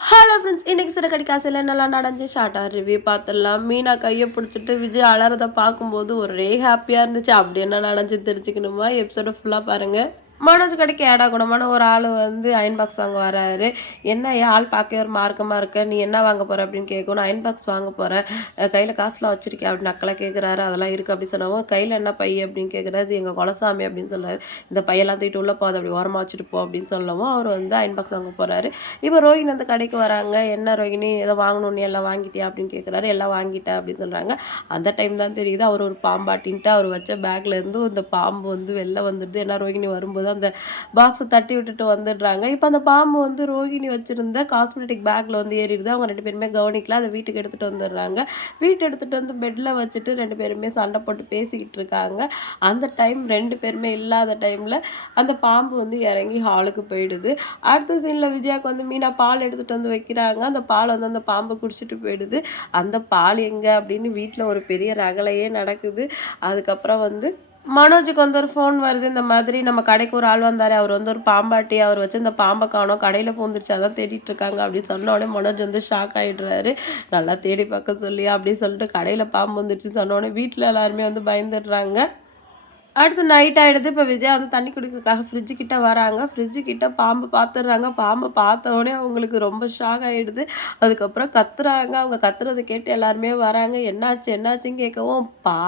Hello friends இன்னைக்கு சிறகடி காசில் நல்லா நடந்து ஷார்ட்டாக ரிவ்யூ பார்த்துடலாம். மீனா கையை பிடிச்சிட்டு விஜய் அலறதை பார்க்கும்போது ஒரே ஹாப்பியாக இருந்துச்சு. அப்படி என்ன நடந்துச்சு தெரிஞ்சுக்கணுமா? எபிசோட ஃபுல்லாக பாருங்கள் மனோஜ் கடைக்கு ஏடா குணமான ஒரு ஆள் வந்து அயன் பாக்ஸ் வாங்க வராரு. என்ன ஏன் ஆள் பார்க்க ஒரு மார்க்கமாக இருக்க நீ என்ன வாங்க போகிற அப்படின்னு கேட்கணும். அயன் பாக்ஸ் வாங்க போகிறேன் கையில் காசுலாம் வச்சுருக்கேன் அப்படின்னு நக்கலை கேட்குறாரு அதெல்லாம் இருக்குது அப்படின்னு சொன்னவங்க கையில் என்ன பை? அப்படின்னு கேட்குறாரு எங்கள் குலசாமி அப்படின்னு சொல்கிறாரு இந்த பையெல்லாம் தூக்கிட்டு உள்ளே போகாது அப்படி ஓரமாக வச்சுட்டு போ அப்படின்னு சொல்லவும் அவர் வந்து அயன் பாக்ஸ் வாங்க போகிறாரு இப்போ ரோஹினி அந்த கடைக்கு வராங்க. என்ன ரோஹினி ஏதோ வாங்கணும்னு எல்லாம் வாங்கிட்டியா? அப்படின்னு கேட்குறாரு எல்லாம் வாங்கிட்டேன் அப்படின்னு சொல்கிறாங்க அந்த டைம் தான் தெரியுது. அவர் ஒரு பாம்பாட்டின்ட்டு அவர் வச்ச பேக்லேருந்து இந்த பாம்பு வந்து வெளில வந்துடுது என்ன ரோஹினி வரும்போது அந்த பாக்ஸை தட்டி விட்டுட்டு வந்துடுறாங்க. இப்போ அந்த பாம்பு வந்து ரோகிணி வச்சுருந்த காஸ்மெட்டிக் பேக்கில் வந்து ஏறிடுது. அவங்க ரெண்டு பேருமே கவனிக்கல. அதை வீட்டுக்கு எடுத்துகிட்டு வந்துடுறாங்க. வீட்டு எடுத்துகிட்டு வந்து பெட்டில் வச்சுட்டு ரெண்டு பேருமே சண்டை போட்டு பேசிக்கிட்டு இருக்காங்க. அந்த டைம் ரெண்டு பேருமே இல்லாத டைமில் அந்த பாம்பு வந்து இறங்கி ஹாலுக்கு போயிடுது. அடுத்த சீனில் விஜயாவுக்கு வந்து மீனா பால் எடுத்துகிட்டு வந்து வைக்கிறாங்க. அந்த பால் வந்து அந்த பாம்பு குடிச்சிட்டு போயிடுது. அந்த பால் எங்கே அப்படின்னு வீட்டில் ஒரு பெரிய ரகலையே நடக்குது. அதுக்கப்புறம் வந்து மனோஜுக்கு வந்து ஒரு ஃபோன் வருது இந்த மாதிரி நம்ம கடைக்கு ஒரு ஆள் வந்தார் அவர் வந்து ஒரு பாம்பாட்டி அவர் வச்சு இந்த பாம்பை காணோம் கடையில் பூந்துருச்சு அதான் தேடிட்டு இருக்காங்க அப்படின்னு சொன்னோடனே மனோஜ் வந்து ஷாக் ஆகிடுறாரு நல்லா தேடி பார்க்க சொல்லி அப்படின்னு சொல்லிட்டு கடையில் பாம்பு வந்துருச்சு சொன்னோடனே வீட்டில் எல்லாருமே வந்து பயந்துடுறாங்க. அடுத்து நைட் ஆகிடுது இப்போ விஜய் வந்து தண்ணி குடிக்கிறதுக்காக ஃப்ரிட்ஜு கிட்டே வராங்க. ஃப்ரிட்ஜு கிட்டே பாம்பு பார்த்துடுறாங்க பாம்பு பார்த்தோடனே அவங்களுக்கு ரொம்ப ஷாக் ஆகிடுது அதுக்கப்புறம் கத்துறாங்க. அவங்க கத்துறதை கேட்டு எல்லாருமே வராங்க. என்னாச்சு என்னாச்சுன்னு கேட்கவும் பா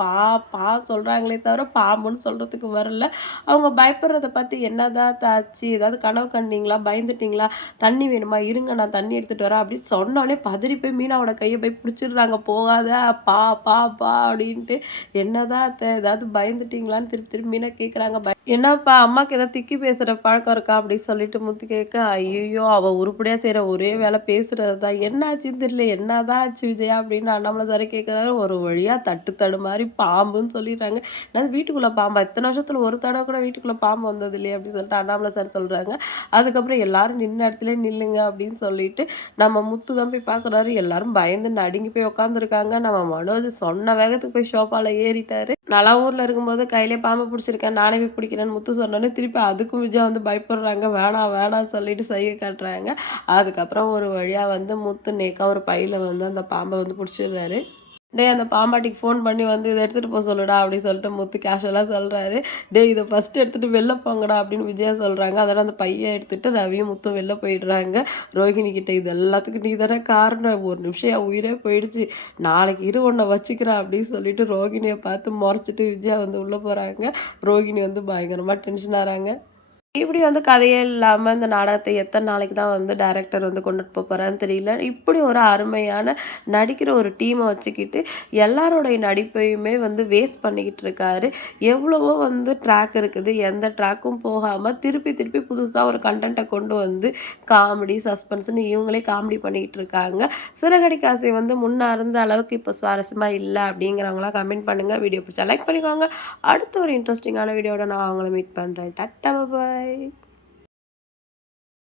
பா பா சொல்கிறாங்களே தவிர பாம்புன்னு சொல்கிறதுக்கு வரல. அவங்க பயப்படுறத பற்றி என்னதான் தாச்சு? ஏதாவது கனவு கண்டிங்களா? பயந்துட்டீங்களா? தண்ணி வேணுமா? இருங்க நான் தண்ணி எடுத்துகிட்டு வரேன் அப்படின்னு சொன்னோடனே பதறி போய் மீனாவோட கையை போய் பிடிச்சிடுறாங்க. போகாத பா பா பா அப்படின்ட்டு என்னதான் ஏதாவது பயந்துட்டு சாப்பிட்டீங்களான்னு திருப்பி திருப்பி மீனா கேட்குறாங்க பய என்னப்பா அம்மாவுக்கு ஏதாவது திக்கி பேசுகிற பழக்கம் இருக்கா அப்படின்னு சொல்லிட்டு முத்து கேட்க ஐயோ அவள் உருப்படியாக செய்கிற ஒரே வேலை பேசுகிறது தான் என்ன ஆச்சுன்னு தெரியல என்னதான் ஆச்சு விஜயா அப்படின்னு அண்ணாமலை சாரை கேட்குறாரு ஒரு வழியாக தட்டு தடு மாதிரி பாம்புன்னு சொல்லிடுறாங்க. நான் வீட்டுக்குள்ளே பாம்பா? இத்தனை வருஷத்தில் ஒரு தடவை கூட வீட்டுக்குள்ளே பாம்பு வந்தது இல்லையே அப்படின்னு சொல்லிட்டு அண்ணாமலை சார் சொல்கிறாங்க அதுக்கப்புறம் எல்லாரும் நின்ன இடத்துல நில்லுங்க அப்படின்னு சொல்லிட்டு நம்ம முத்து தான் போய் பார்க்குறாரு எல்லாரும் பயந்து நடுங்கி போய் உட்காந்துருக்காங்க நம்ம மனோஜ் சொன்ன வேகத்துக்கு போய் ஷோப்பாவில் ஏறிட்டாரு. நல்லா ஊரில் இருக்கும்போது கையிலே பாம்பு பிடிச்சிருக்கேன். நானே போய் வைக்கிறேன்னு முத்து சொன்னோன்னே திருப்பி அதுக்கும் விஜயா வந்து பயப்படுறாங்க. வேணாம் வேணாம் சொல்லிட்டு செய்ய காட்டுறாங்க. அதுக்கப்புறம் ஒரு வழியாக வந்து முத்து நேக்கா ஒரு பையில் வந்து அந்த பாம்பை வந்து பிடிச்சிடுறாரு. டே அந்த பாம்பாட்டிக்கு ஃபோன் பண்ணி வந்து இதை எடுத்துகிட்டு போக சொல்லுடா அப்படின்னு சொல்லிட்டு முத்து கேஷுவலாக சொல்கிறாரு டே இதை ஃபஸ்ட்டு எடுத்துகிட்டு வெளில போங்கடா அப்படின்னு விஜயா சொல்கிறாங்க அதோட அந்த பையன் எடுத்துகிட்டு ரவியும் முத்தும் வெளில போயிடுறாங்க. ரோஹிணி கிட்டே இது எல்லாத்துக்கும் நீ தானே காரணம். ஒரு நிமிஷம் என் உயிரே போயிடுச்சு. நாளைக்கு இரு ஒன்றை வச்சுக்கிறா அப்படின்னு சொல்லிட்டு ரோஹிணியை பார்த்து முறைச்சிட்டு விஜயா வந்து உள்ளே போகிறாங்க ரோஹிணி வந்து பயங்கரமாக டென்ஷன் ஆகிறாங்க. இப்படி வந்து கதையே இல்லாமல் இந்த நாடகத்தை எத்தனை நாளைக்கு தான் வந்து டேரக்டர் வந்து கொண்டுட்டு போகிறான்னு தெரியல. இப்படி ஒரு அருமையான நடிக்கிற ஒரு டீமை வச்சுக்கிட்டு எல்லாரோடைய நடிப்பையுமே வந்து வேஸ்ட் பண்ணிக்கிட்டு இருக்காரு. எவ்வளவோ வந்து ட்ராக் இருக்குது. எந்த ட்ராக்கும் போகாமல் திருப்பி திருப்பி புதுசாக ஒரு கண்டென்ட்டை கொண்டு வந்து காமெடி சஸ்பென்ஸ்னு இவங்களே காமெடி பண்ணிக்கிட்டு இருக்காங்க. சிறகடி காசை வந்து முன்னே இருந்த அளவுக்கு இப்போ சுவாரஸ்யமாக இல்லை அப்படிங்கிறவங்களாம் கமெண்ட் பண்ணுங்கள் வீடியோ பிடிச்சா லைக் பண்ணிக்கோங்க. அடுத்த ஒரு இன்ட்ரெஸ்டிங்கான வீடியோட நான் அவங்கள மீட் பண்ணுறேன் டட்டா பாய் Bye.